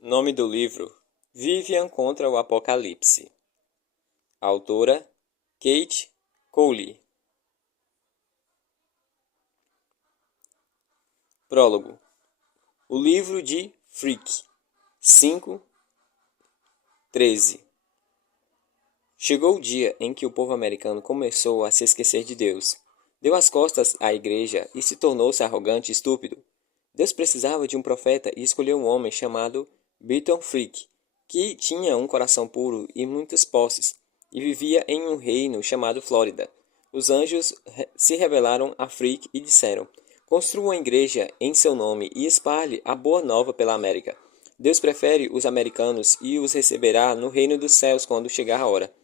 Nome do livro: Vivian contra o Apocalipse. Autora: Kate Cowley. Prólogo. O livro de Freak. 5:13. Chegou o dia em que o povo americano começou a se esquecer de Deus. Deu as costas à igreja e se tornou-se arrogante e estúpido. Deus precisava de um profeta e escolheu um homem chamado Barton Freak, que tinha um coração puro e muitas posses, e vivia em um reino chamado Flórida. Os anjos se revelaram a Freak e disseram: construa uma igreja em seu nome e espalhe a boa nova pela América. Deus prefere os americanos e os receberá no reino dos céus quando chegar a hora.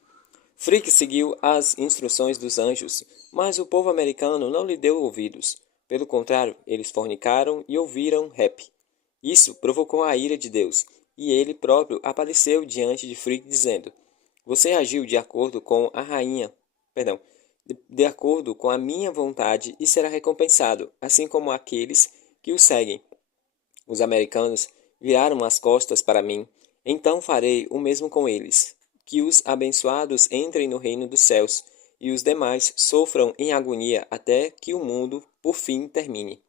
Freak seguiu as instruções dos anjos, mas o povo americano não lhe deu ouvidos. Pelo contrário, eles fornicaram e ouviram rap. Isso provocou a ira de Deus, e ele próprio apareceu diante de Freak dizendo: você agiu de acordo com a rainha, perdão, de acordo com a minha vontade e será recompensado, assim como aqueles que o seguem. Os americanos viraram as costas para mim, então farei o mesmo com eles. Que os abençoados entrem no reino dos céus, e os demais sofram em agonia até que o mundo, por fim, termine.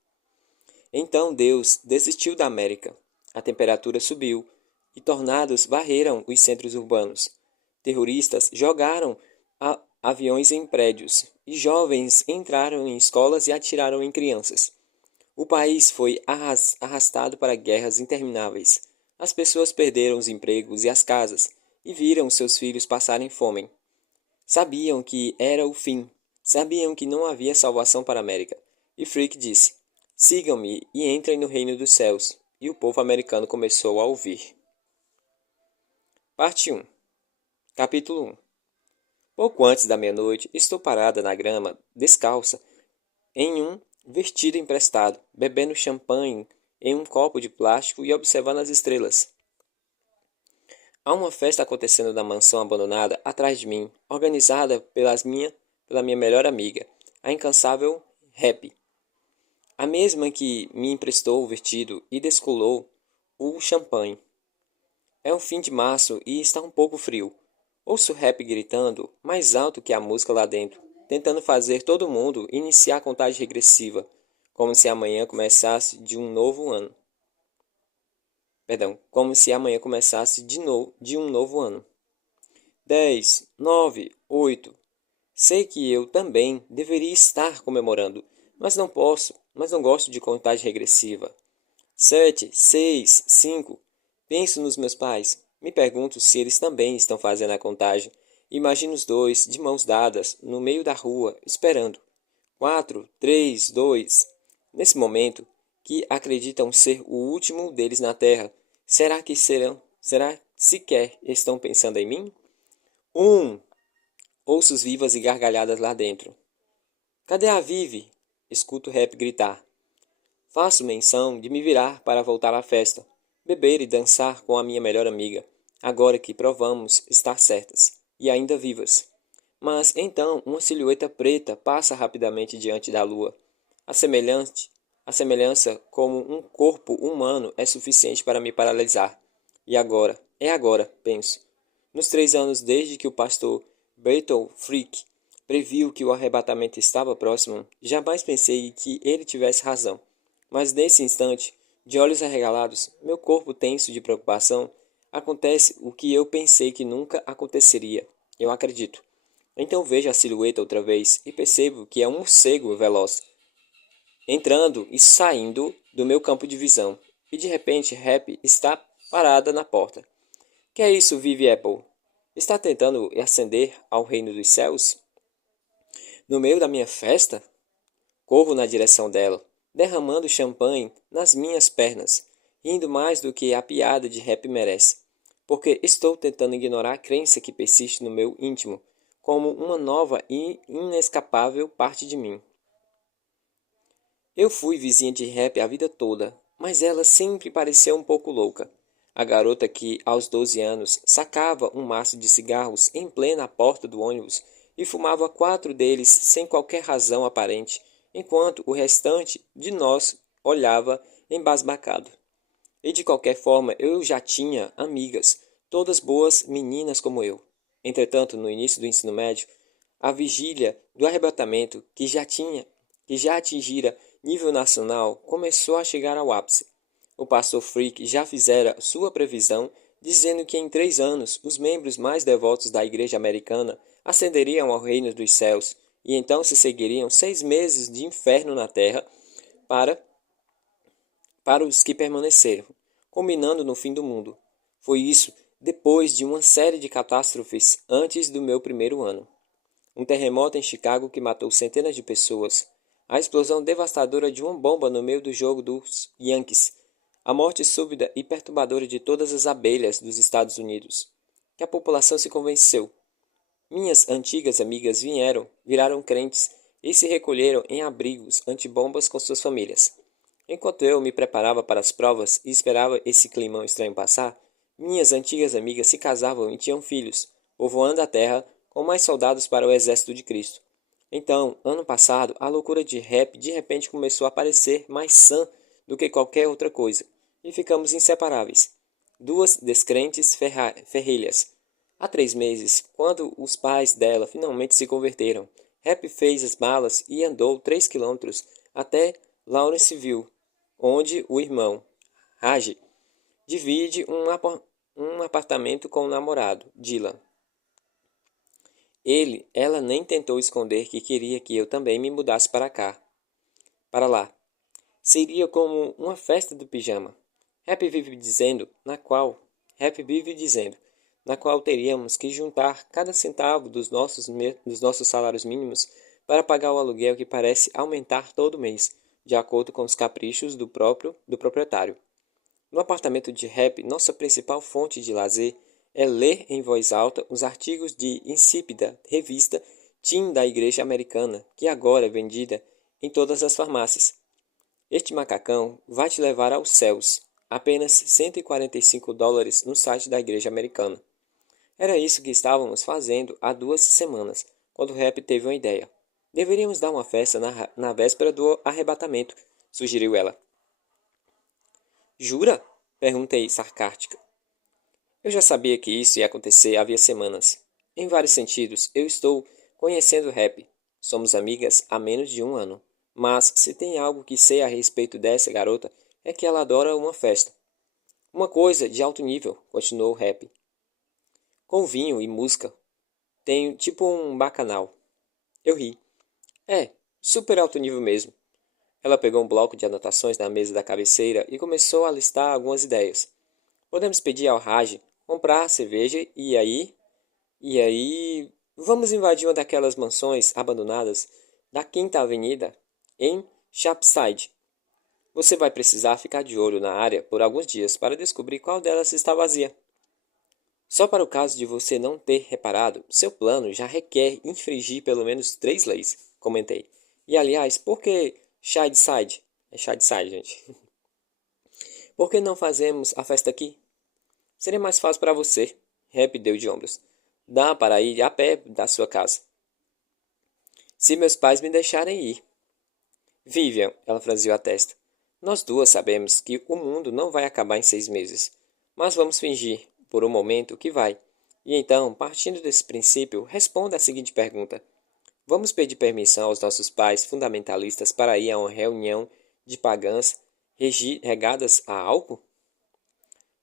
Então Deus desistiu da América. A temperatura subiu, e tornados varreram os centros urbanos. Terroristas jogaram aviões em prédios, e jovens entraram em escolas e atiraram em crianças. O país foi arrastado para guerras intermináveis. As pessoas perderam os empregos e as casas, e viram seus filhos passarem fome. Sabiam que era o fim. Sabiam que não havia salvação para a América. E Freak disse: sigam-me e entrem no reino dos céus. E o povo americano começou a ouvir. Parte 1. Capítulo 1. Pouco antes da meia-noite, estou parada na grama, descalça, em um vestido emprestado, bebendo champanhe em um copo de plástico e observando as estrelas. Há uma festa acontecendo na mansão abandonada atrás de mim, organizada pela minha melhor amiga, a incansável Happy. A mesma que me emprestou o vestido e descolou o champanhe. É o fim de março e está um pouco frio. Ouço Happy gritando, mais alto que a música lá dentro, tentando fazer todo mundo iniciar a contagem regressiva, como se amanhã começasse de um novo ano. Como se amanhã começasse de um novo ano. 10, 9, 8. Sei que eu também deveria estar comemorando, mas não posso, mas não gosto de contagem regressiva. 7, 6, 5. Penso nos meus pais. Me pergunto se eles também estão fazendo a contagem. Imagino os dois, de mãos dadas, no meio da rua, esperando. 4, 3, 2. Nesse momento, que acreditam ser o último deles na Terra, será que serão? Será sequer estão pensando em mim? 1. Ouço vivas e gargalhadas lá dentro. Cadê a Vivi? Escuto o Rap gritar. Faço menção de me virar para voltar à festa, beber e dançar com a minha melhor amiga, agora que provamos estar certas, e ainda vivas. Mas então uma silhueta preta passa rapidamente diante da lua. A semelhança como um corpo humano é suficiente para me paralisar. E agora? É agora, penso. Nos 3 anos desde que o pastor Barton Freak previu que o arrebatamento estava próximo, jamais pensei que ele tivesse razão. Mas nesse instante, de olhos arregalados, meu corpo tenso de preocupação, acontece o que eu pensei que nunca aconteceria. Eu acredito. Então vejo a silhueta outra vez e percebo que é um morcego veloz, entrando e saindo do meu campo de visão. E de repente, Happy está parada na porta. Que é isso, Vivi Apple? Está tentando ascender ao reino dos céus? No meio da minha festa? Corro na direção dela, derramando champanhe nas minhas pernas, rindo mais do que a piada de Happy merece, porque estou tentando ignorar a crença que persiste no meu íntimo, como uma nova e inescapável parte de mim. Eu fui vizinha de Happy a vida toda, mas ela sempre pareceu um pouco louca. A garota que, aos 12 anos, sacava um maço de cigarros em plena porta do ônibus e fumava 4 deles sem qualquer razão aparente, enquanto o restante de nós olhava embasbacado. E de qualquer forma, eu já tinha amigas, todas boas meninas como eu. Entretanto, no início do ensino médio, a vigília do arrebatamento, que já atingira nível nacional, começou a chegar ao ápice. O pastor Frick já fizera sua previsão, dizendo que em 3 anos os membros mais devotos da igreja americana ascenderiam ao reino dos céus, e então se seguiriam 6 meses de inferno na terra para, para os que permaneceram, culminando no fim do mundo. Foi isso depois de uma série de catástrofes antes do meu primeiro ano. Um terremoto em Chicago que matou centenas de pessoas, a explosão devastadora de uma bomba no meio do jogo dos Yankees, a morte súbita e perturbadora de todas as abelhas dos Estados Unidos, que a população se convenceu. Minhas antigas amigas viraram crentes e se recolheram em abrigos antibombas com suas famílias. Enquanto eu me preparava para as provas e esperava esse climão estranho passar, minhas antigas amigas se casavam e tinham filhos, povoando a terra com mais soldados para o exército de Cristo. Então, ano passado, a loucura de rap de repente começou a parecer mais sã do que qualquer outra coisa, e ficamos inseparáveis. Duas descrentes ferrilhas. Há 3 meses, quando os pais dela finalmente se converteram, Rap fez as malas e andou 3 quilômetros até Lawrenceville, onde o irmão, Raj, divide um apartamento com o namorado, Dylan. Ela nem tentou esconder que queria que eu também me mudasse para lá. Seria como uma festa do pijama. Rap vive dizendo, na qual teríamos que juntar cada centavo dos nossos salários mínimos para pagar o aluguel que parece aumentar todo mês, de acordo com os caprichos do proprietário. No apartamento de Rap, nossa principal fonte de lazer é ler em voz alta os artigos de insípida revista Teen da Igreja Americana, que agora é vendida em todas as farmácias. Este macacão vai te levar aos céus. Apenas $145 no site da Igreja Americana. Era isso que estávamos fazendo há 2 semanas, quando o Rap teve uma ideia. Deveríamos dar uma festa na véspera do arrebatamento, sugeriu ela. Jura? Perguntei, sarcástica. Eu já sabia que isso ia acontecer havia semanas. Em vários sentidos, eu estou conhecendo Rap. Somos amigas há menos de um ano. Mas, se tem algo que sei a respeito dessa garota, é que ela adora uma festa. Uma coisa de alto nível, continuou Rap. Com vinho e música. Tenho tipo um bacanal. Eu ri. É, super alto nível mesmo. Ela pegou um bloco de anotações na mesa da cabeceira e começou a listar algumas ideias. Podemos pedir ao Raj comprar cerveja e aí, vamos invadir uma daquelas mansões abandonadas da Quinta Avenida em Shapside. Você vai precisar ficar de olho na área por alguns dias para descobrir qual delas está vazia. Só para o caso de você não ter reparado, seu plano já requer infringir pelo menos 3 leis, comentei. E aliás, por que Shadeside? É Shadeside, gente. Por que não fazemos a festa aqui? Seria mais fácil para você. Rap deu de ombros. Dá para ir a pé da sua casa. Se meus pais me deixarem ir. Vivian, ela franziu a testa. Nós duas sabemos que o mundo não vai acabar em 6 meses. Mas vamos fingir, por um momento, que vai. E então, partindo desse princípio, responda a seguinte pergunta. Vamos pedir permissão aos nossos pais fundamentalistas para ir a uma reunião de pagãs regadas a álcool?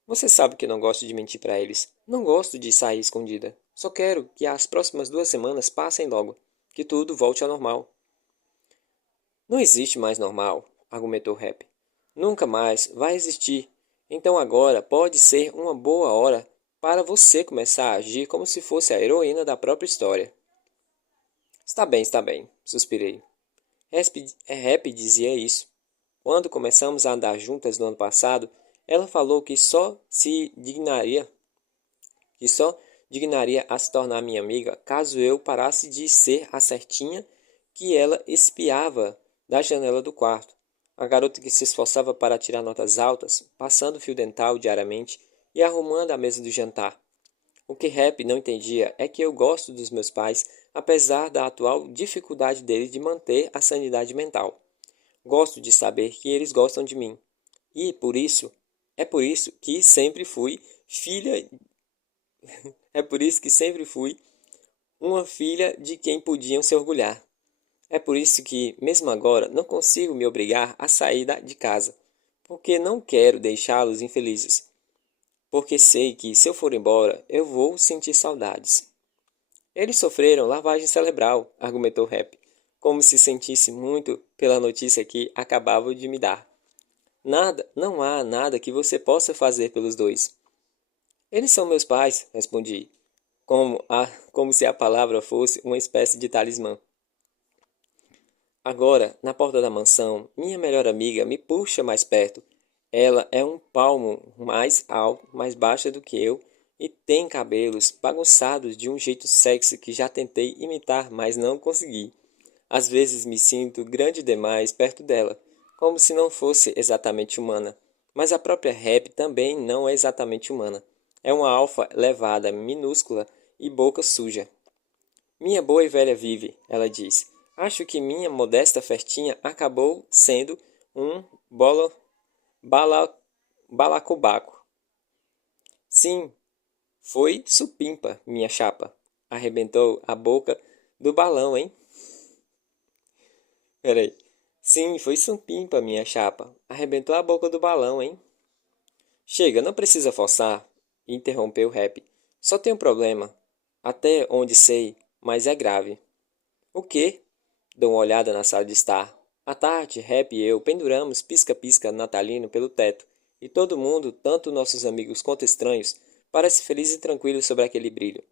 Você sabe que não gosto de mentir para eles. Não gosto de sair escondida. Só quero que as próximas 2 semanas passem logo. Que tudo volte ao normal. Não existe mais normal, argumentou Rap. Nunca mais vai existir. Então agora pode ser uma boa hora para você começar a agir como se fosse a heroína da própria história. Está bem, suspirei. Rap dizia isso. Quando começamos a andar juntas no ano passado, ela falou que só dignaria a se tornar minha amiga caso eu parasse de ser a certinha que ela espiava da janela do quarto. A garota que se esforçava para tirar notas altas, passando fio dental diariamente e arrumando a mesa do jantar. O que Rap não entendia é que eu gosto dos meus pais, apesar da atual dificuldade deles de manter a sanidade mental. Gosto de saber que eles gostam de mim. E, por isso, É por isso que sempre fui filha, é por isso que sempre fui uma filha de quem podiam se orgulhar. É por isso que, mesmo agora, não consigo me obrigar a sair de casa, porque não quero deixá-los infelizes, porque sei que, se eu for embora, eu vou sentir saudades. Eles sofreram lavagem cerebral, argumentou Rap, como se sentisse muito pela notícia que acabava de me dar. Nada, não há nada que você possa fazer pelos dois. Eles são meus pais, respondi, como se a palavra fosse uma espécie de talismã. Agora, na porta da mansão, minha melhor amiga me puxa mais perto. Ela é um palmo mais alto, mais baixa do que eu e tem cabelos bagunçados de um jeito sexy que já tentei imitar, mas não consegui. Às vezes me sinto grande demais perto dela, como se não fosse exatamente humana. Mas a própria Rap também não é exatamente humana. É uma alfa levada, minúscula e boca suja. Minha boa e velha Vive, ela diz. Acho que minha modesta festinha acabou sendo um bala, balacobaco. Sim, foi supimpa, minha chapa. Arrebentou a boca do balão, hein? Peraí. Sim, foi supimpa, minha chapa. Arrebentou a boca do balão, hein? Chega, não precisa forçar, interrompeu o Rap. Só tem um problema. Até onde sei, mas é grave. O quê? Dou uma olhada na sala de estar. À tarde, Rap e eu penduramos pisca-pisca natalino pelo teto, e todo mundo, tanto nossos amigos quanto estranhos, parece feliz e tranquilo sobre aquele brilho.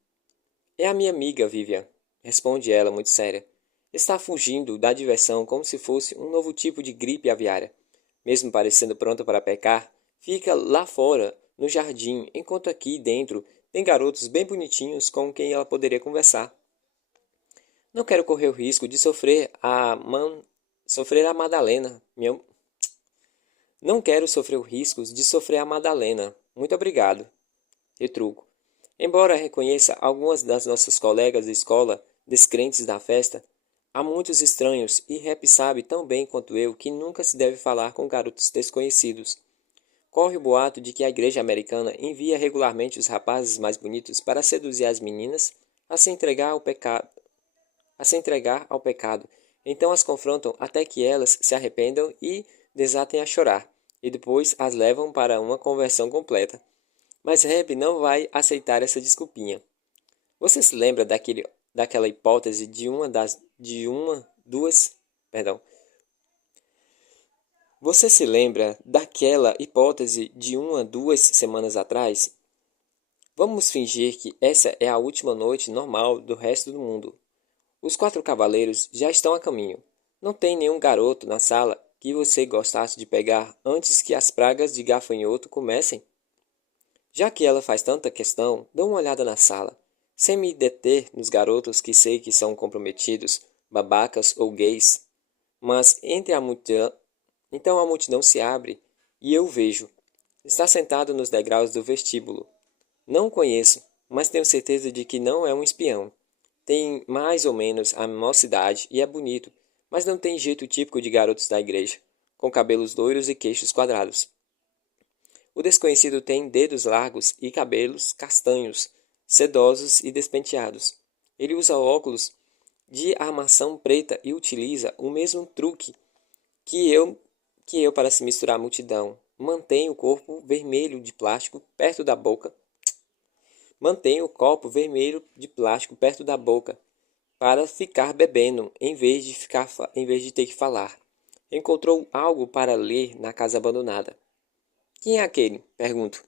É a minha amiga, Vivian, responde ela, muito séria. Está fugindo da diversão como se fosse um novo tipo de gripe aviária. Mesmo parecendo pronta para pecar, fica lá fora, no jardim, enquanto aqui dentro tem garotos bem bonitinhos com quem ela poderia conversar. Não quero correr o risco de sofrer a Madalena. Não quero sofrer o risco de sofrer a Madalena. Muito obrigado. Retruco. Embora reconheça algumas das nossas colegas de escola descrentes da festa, há muitos estranhos e Rap sabe tão bem quanto eu que nunca se deve falar com garotos desconhecidos. Corre o boato de que a igreja americana envia regularmente os rapazes mais bonitos para seduzir as meninas a se entregar ao pecado. Então as confrontam até que elas se arrependam e desatem a chorar, e depois as levam para uma conversão completa. Mas Reb não vai aceitar essa desculpinha. Você se lembra daquela hipótese perdão. Você se lembra daquela hipótese de 2 semanas atrás? Vamos fingir que essa é a última noite normal do resto do mundo. Os 4 cavaleiros já estão a caminho. Não tem nenhum garoto na sala que você gostasse de pegar antes que as pragas de gafanhoto comecem? Já que ela faz tanta questão, dou uma olhada na sala, sem me deter nos garotos que sei que são comprometidos, babacas ou gays. Mas então a multidão se abre e eu vejo. Está sentado nos degraus do vestíbulo. Não o conheço, mas tenho certeza de que não é um espião. Tem mais ou menos a nossa idade e é bonito, mas não tem jeito típico de garotos da igreja, com cabelos loiros e queixos quadrados. O desconhecido tem dedos largos e cabelos castanhos, sedosos e despenteados. Ele usa óculos de armação preta e utiliza o mesmo truque que eu, que eu para se misturar à multidão. Mantém o corpo vermelho de plástico perto da boca. Mantém o copo vermelho de plástico perto da boca para ficar bebendo em vez de ter que falar. Encontrou algo para ler na casa abandonada. Quem é aquele? Pergunto.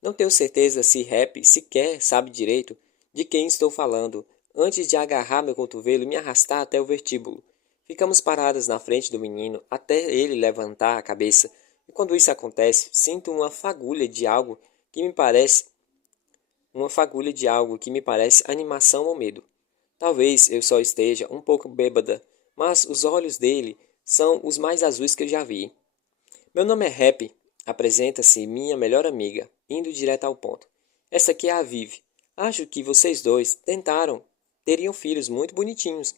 Não tenho certeza se Rap sequer sabe direito de quem estou falando, antes de agarrar meu cotovelo e me arrastar até o vestíbulo. Ficamos paradas na frente do menino até ele levantar a cabeça, e quando isso acontece, sinto uma fagulha de algo que me parece animação ou medo. Talvez eu só esteja um pouco bêbada, mas os olhos dele são os mais azuis que eu já vi. Meu nome é Rap, apresenta-se minha melhor amiga, indo direto ao ponto. Essa aqui é a Vivi. Acho que vocês dois teriam filhos muito bonitinhos.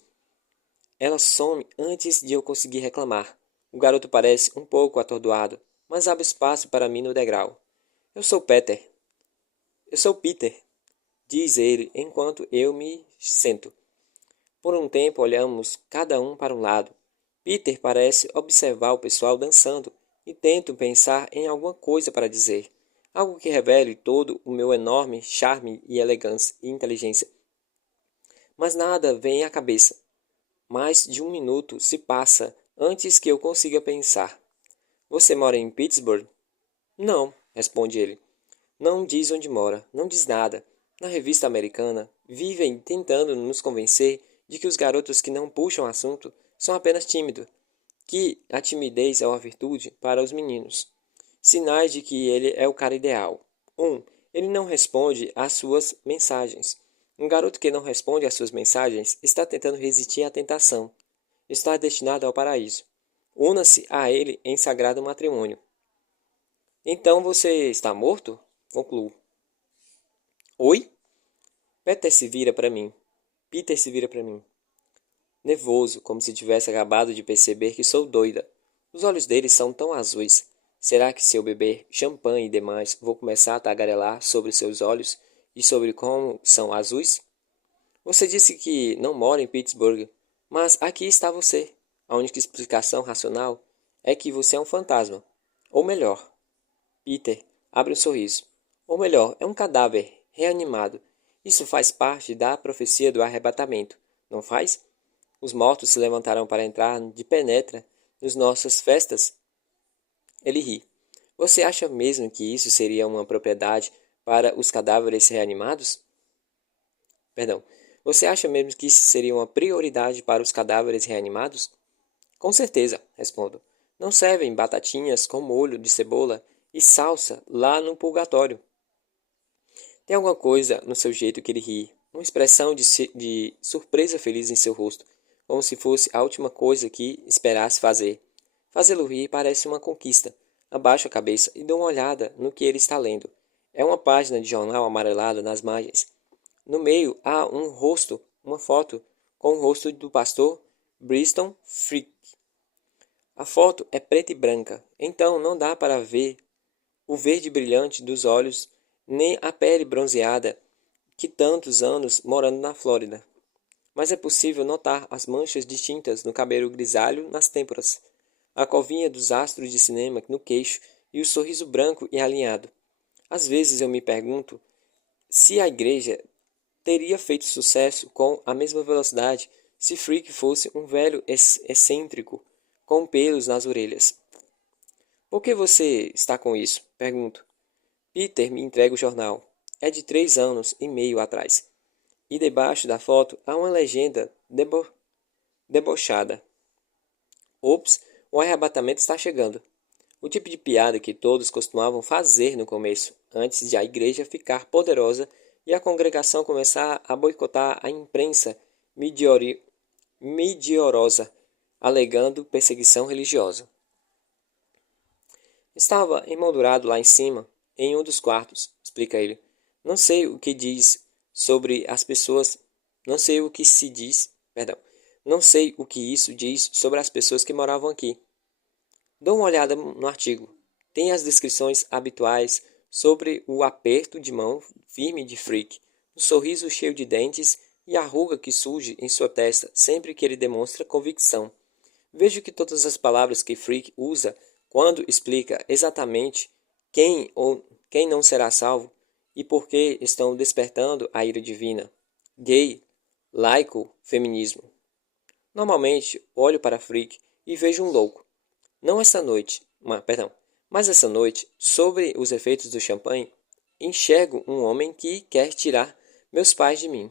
Ela some antes de eu conseguir reclamar. O garoto parece um pouco atordoado. mas abre espaço para mim no degrau. Eu sou Peter, diz ele enquanto eu me sento. Por um tempo olhamos cada um para um lado. Peter parece observar o pessoal dançando e tento pensar em alguma coisa para dizer. Algo que revele todo o meu enorme charme e elegância e inteligência. Mas nada vem à cabeça. Mais de um minuto se passa antes que eu consiga pensar. Você mora em Pittsburgh? Não, responde ele. Não diz onde mora, não diz nada. Na revista americana, vivem tentando nos convencer de que os garotos que não puxam assunto são apenas tímidos, que a timidez é uma virtude para os meninos. Sinais de que ele é o cara ideal. 1. Ele não responde às suas mensagens. Um garoto que não responde às suas mensagens está tentando resistir à tentação. Está destinado ao paraíso. Una-se a ele em sagrado matrimônio. Então você está morto? Concluo. Oi? Peter se vira para mim. Peter se vira para mim. Nervoso, como se tivesse acabado de perceber que sou doida. Os olhos dele são tão azuis. Será que se eu beber champanhe e demais, vou começar a tagarelar sobre seus olhos e sobre como são azuis? Você disse que não mora em Pittsburgh, mas aqui está você. A única explicação racional é que você é um fantasma. Ou melhor, Peter abre um sorriso. Ou melhor, é um cadáver reanimado. Isso faz parte da profecia do arrebatamento, não faz? Os mortos se levantarão para entrar de penetra nas nossas festas. Ele ri. Você acha mesmo que isso seria uma propriedade para os cadáveres reanimados? Perdão. Você acha mesmo que isso seria uma prioridade para os cadáveres reanimados? Com certeza, respondo. Não servem batatinhas com molho de cebola e salsa lá no purgatório. Tem alguma coisa no seu jeito que ele ri, uma expressão de surpresa feliz em seu rosto, como se fosse a última coisa que esperasse fazer. Fazê-lo rir parece uma conquista. Abaixo a cabeça e dou uma olhada no que ele está lendo. É uma página de jornal amarelado nas margens. No meio há um rosto, uma foto, com o rosto do pastor Bristol Frick. A foto é preta e branca, então não dá para ver o verde brilhante dos olhos, nem a pele bronzeada que tantos anos morando na Flórida. Mas é possível notar as manchas distintas no cabelo grisalho nas têmporas, a covinha dos astros de cinema no queixo e o sorriso branco e alinhado. Às vezes eu me pergunto se a igreja teria feito sucesso com a mesma velocidade se Frick fosse um velho excêntrico com pelos nas orelhas. Por que você está com isso? Pergunto. Peter me entrega o jornal. É de 3 anos e meio atrás. E debaixo da foto há uma legenda debochada. Ops, o arrebatamento está chegando. O tipo de piada que todos costumavam fazer no começo, antes de a igreja ficar poderosa e a congregação começar a boicotar a imprensa mediorosa, alegando perseguição religiosa. Estava emoldurado lá em cima, em um dos quartos, explica ele. Não sei o que diz sobre as pessoas, não sei o que se diz, perdão, não sei o que isso diz sobre as pessoas que moravam aqui. Dou uma olhada no artigo. Tem as descrições habituais sobre o aperto de mão firme de Frick, o sorriso cheio de dentes e a ruga que surge em sua testa sempre que ele demonstra convicção. Vejo que todas as palavras que Frick usa quando explica exatamente quem ou quem não será salvo e por que estão despertando a ira divina. Gay, laico, feminismo. Normalmente olho para Frick e vejo um louco. Não essa noite, mas essa noite, sobre os efeitos do champanhe, enxergo um homem que quer tirar meus pais de mim.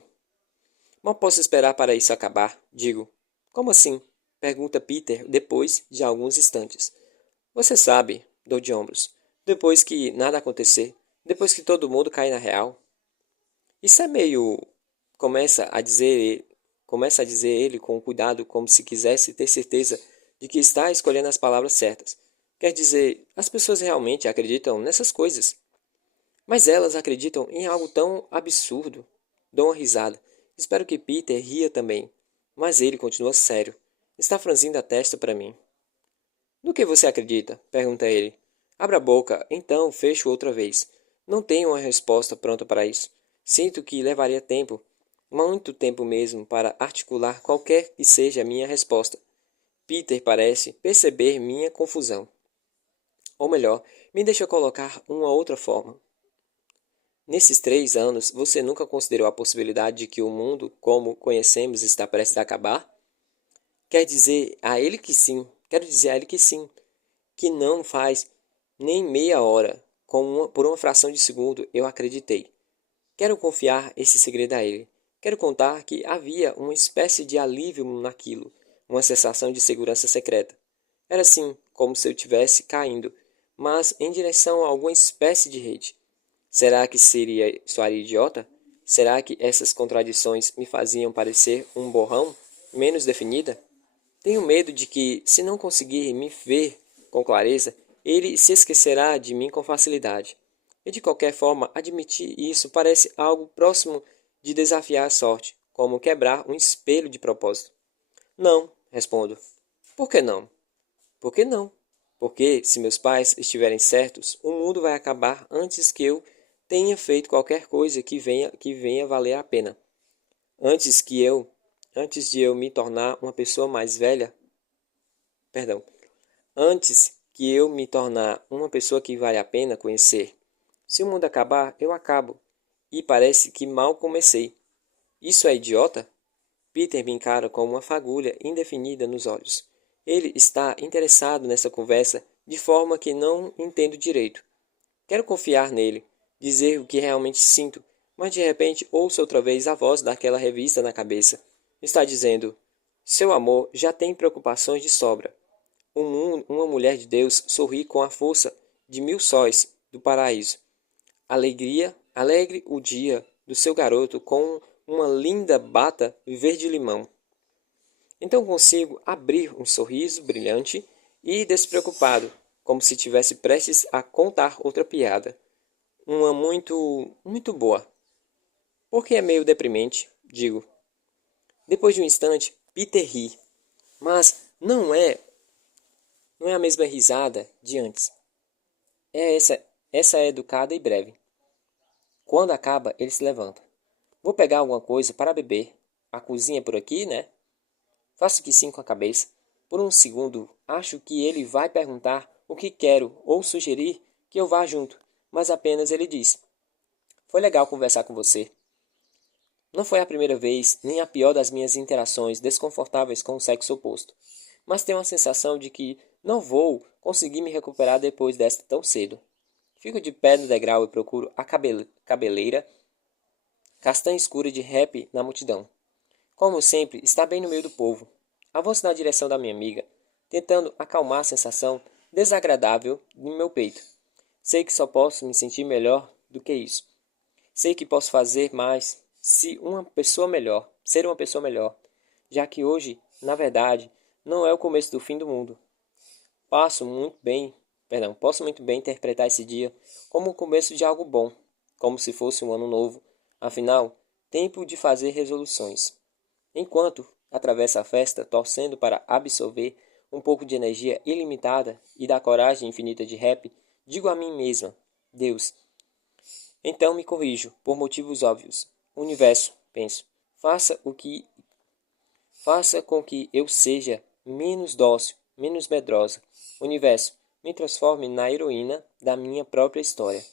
Mal posso esperar para isso acabar, digo. Como assim? Pergunta Peter depois de alguns instantes. Você sabe, dou de ombros. Depois que nada acontecer, depois que todo mundo cair na real. Isso é meio... Começa a dizer ele com cuidado, como se quisesse ter certeza de que está escolhendo as palavras certas. Quer dizer, as pessoas realmente acreditam nessas coisas. Mas elas acreditam em algo tão absurdo. Dou uma risada. Espero que Peter ria também. Mas ele continua sério. Está franzindo a testa para mim. No que você acredita? Pergunta ele. Abra a boca, então fecho outra vez. Não tenho uma resposta pronta para isso. Sinto que levaria tempo, muito tempo mesmo, para articular qualquer que seja a minha resposta. Peter parece perceber minha confusão. Ou melhor, me deixa colocar uma outra forma. Nesses 3 anos, você nunca considerou a possibilidade de que o mundo, como conhecemos, está prestes a acabar? Quero dizer a ele que sim, que não faz nem meia hora, por uma fração de segundo, eu acreditei. Quero confiar esse segredo a ele. Quero contar que havia uma espécie de alívio naquilo, uma sensação de segurança secreta. Era assim, como se eu estivesse caindo, mas em direção a alguma espécie de rede. Será que soaria idiota? Será que essas contradições me faziam parecer um borrão menos definida? Tenho medo de que, se não conseguir me ver com clareza, ele se esquecerá de mim com facilidade. E de qualquer forma, admitir isso parece algo próximo de desafiar a sorte, como quebrar um espelho de propósito. Não, respondo. Por que não? Por que não? Porque, se meus pais estiverem certos, o mundo vai acabar antes que eu tenha feito qualquer coisa que venha valer a pena. Antes que eu, antes de eu me tornar uma pessoa mais velha, perdão, antes que eu me tornar uma pessoa que vale a pena conhecer. Se o mundo acabar, eu acabo. E parece que mal comecei. Isso é idiota? Peter me encara com uma fagulha indefinida nos olhos. Ele está interessado nessa conversa de forma que não entendo direito. Quero confiar nele, dizer o que realmente sinto, mas de repente ouço outra vez a voz daquela revista na cabeça. Está dizendo: seu amor já tem preocupações de sobra. Uma mulher de Deus sorri com a força de 1000 sóis do paraíso. Alegre o dia do seu garoto com uma linda bata verde-limão. Então consigo abrir um sorriso brilhante e despreocupado, como se tivesse prestes a contar outra piada. Uma muito boa. Porque é meio deprimente, digo. Depois de um instante, Peter ri. Mas não é a mesma risada de antes. Essa é educada e breve. Quando acaba, ele se levanta. Vou pegar alguma coisa para beber. A cozinha é por aqui, né? Faço que sim com a cabeça. Por um segundo, acho que ele vai perguntar o que quero ou sugerir que eu vá junto, mas apenas ele diz: foi legal conversar com você. Não foi a primeira vez, nem a pior das minhas interações desconfortáveis com o sexo oposto, mas tenho a sensação de que não vou conseguir me recuperar depois desta tão cedo. Fico de pé no degrau e procuro a cabeleira castanha escura de rap na multidão. Como sempre, está bem no meio do povo. Avanço na direção da minha amiga, tentando acalmar a sensação desagradável no meu peito. Sei que só posso me sentir melhor do que isso. Sei que posso fazer mais ser uma pessoa melhor, já que hoje, na verdade, não é o começo do fim do mundo. Posso muito bem interpretar esse dia como o começo de algo bom, como se fosse um ano novo. Afinal, tempo de fazer resoluções. Enquanto atravesso a festa, torcendo para absorver um pouco de energia ilimitada e da coragem infinita de rap, digo a mim mesma: Deus. Então me corrijo, por motivos óbvios. Universo, penso, faça o que faça com que eu seja menos dócil, menos medrosa. Universo, me transforme na heroína da minha própria história.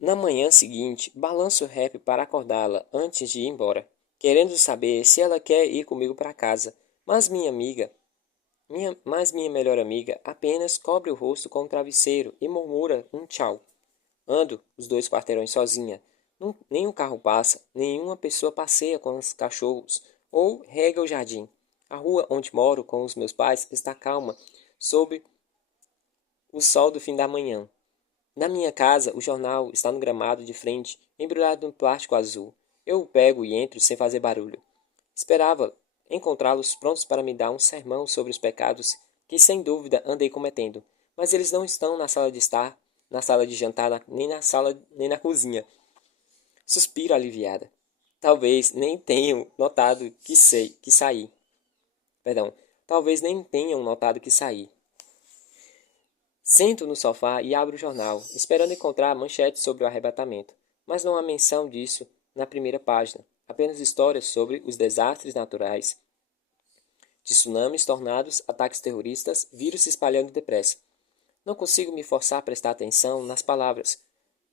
Na manhã seguinte, balanço o rap para acordá-la antes de ir embora, querendo saber se ela quer ir comigo para casa, mas minha melhor amiga apenas cobre o rosto com o travesseiro e murmura um tchau. Ando os 2 quarteirões sozinha. Nenhum carro passa, nenhuma pessoa passeia com os cachorros ou rega o jardim. A rua onde moro com os meus pais está calma, sob o sol do fim da manhã. Na minha casa, o jornal está no gramado de frente, embrulhado no plástico azul. Eu o pego e entro sem fazer barulho. Esperava encontrá-los prontos para me dar um sermão sobre os pecados que sem dúvida andei cometendo, mas eles não estão na sala de estar, na sala de jantar, nem na cozinha. Suspiro aliviada. Talvez nem tenham notado que saí. Perdão. Talvez nem tenham notado que saí. Sento no sofá e abro o jornal, esperando encontrar manchetes sobre o arrebatamento. Mas não há menção disso na primeira página. Apenas histórias sobre os desastres naturais, de tsunamis, tornados, ataques terroristas, vírus se espalhando depressa. Não consigo me forçar a prestar atenção nas palavras.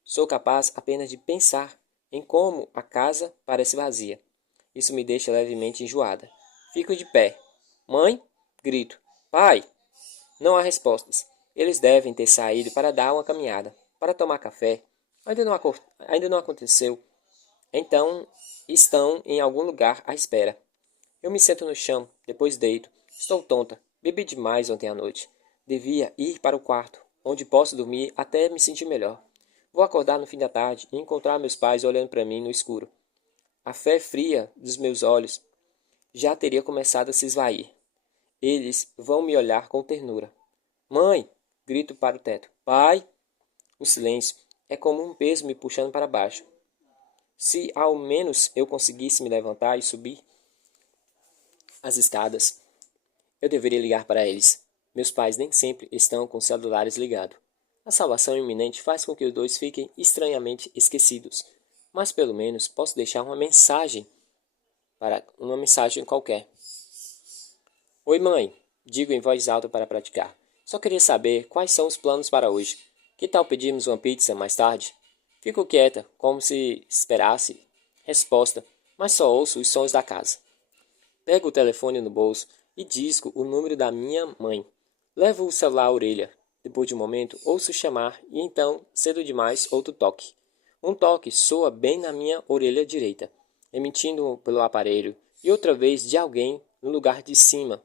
Sou capaz apenas de pensar em como a casa parece vazia. Isso me deixa levemente enjoada. Fico de pé. Mãe? Grito. Pai? Não há respostas. Eles devem ter saído para dar uma caminhada, para tomar café. Ainda não aconteceu. Então, estão em algum lugar à espera. Eu me sento no chão, depois deito. Estou tonta. Bebi demais ontem à noite. Devia ir para o quarto, onde posso dormir até me sentir melhor. Vou acordar no fim da tarde e encontrar meus pais olhando para mim no escuro. A fé fria dos meus olhos já teria começado a se esvair. Eles vão me olhar com ternura. Mãe! Grito para o teto. Pai! O silêncio é como um peso me puxando para baixo. Se ao menos eu conseguisse me levantar e subir as escadas, eu deveria ligar para eles. Meus pais nem sempre estão com celulares ligados. A salvação iminente faz com que os dois fiquem estranhamente esquecidos. Mas pelo menos posso deixar uma mensagem qualquer. Oi, mãe, digo em voz alta para praticar. Só queria saber quais são os planos para hoje. Que tal pedirmos uma pizza mais tarde? Fico quieta, como se esperasse resposta, mas só ouço os sons da casa. Pego o telefone no bolso e disco o número da minha mãe. Levo o celular à orelha. Depois de um momento, ouço chamar e então, cedo demais, outro toque. Um toque soa bem na minha orelha direita, emitindo pelo aparelho, e outra vez de alguém no lugar de cima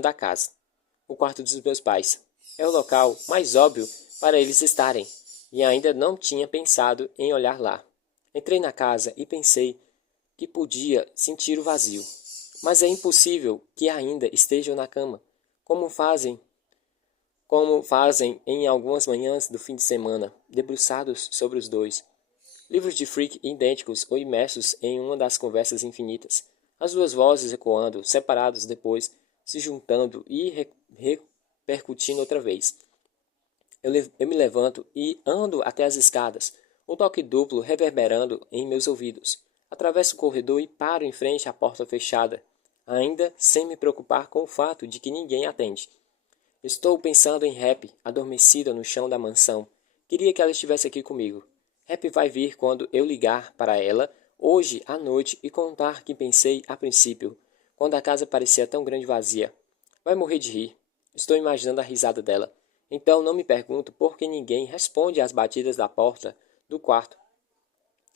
da casa. O quarto dos meus pais. É o local mais óbvio para eles estarem, e ainda não tinha pensado em olhar lá. Entrei na casa e pensei que podia sentir o vazio. Mas é impossível que ainda estejam na cama, como fazem em algumas manhãs do fim de semana, debruçados sobre os dois. Livros de freak idênticos ou imersos em uma das conversas infinitas. As duas vozes ecoando, separados depois, se juntando e repercutindo outra vez. Eu me levanto e ando até as escadas, um toque duplo reverberando em meus ouvidos. Atravesso o corredor e paro em frente à porta fechada, ainda sem me preocupar com o fato de que ninguém atende. Estou pensando em Happy, adormecida no chão da mansão. Queria que ela estivesse aqui comigo. Happy vai vir quando eu ligar para ela, hoje à noite, e contar que pensei a princípio, quando a casa parecia tão grande e vazia. Vai morrer de rir. Estou imaginando a risada dela. Então não me pergunto por que ninguém responde às batidas da porta do quarto.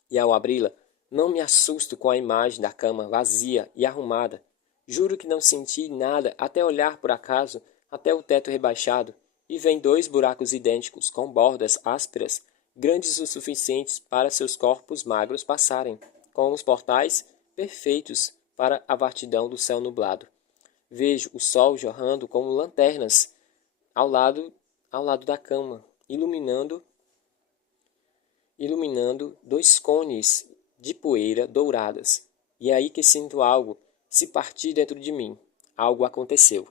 E ao abri-la, não me assusto com a imagem da cama vazia e arrumada. Juro que não senti nada até olhar por acaso até o teto rebaixado e vem dois buracos idênticos com bordas ásperas, grandes o suficientes para seus corpos magros passarem, com os portais perfeitos para a vastidão do céu nublado. Vejo o sol jorrando como lanternas ao lado da cama, iluminando dois cones de poeira douradas. E é aí que sinto algo se partir dentro de mim. Algo aconteceu.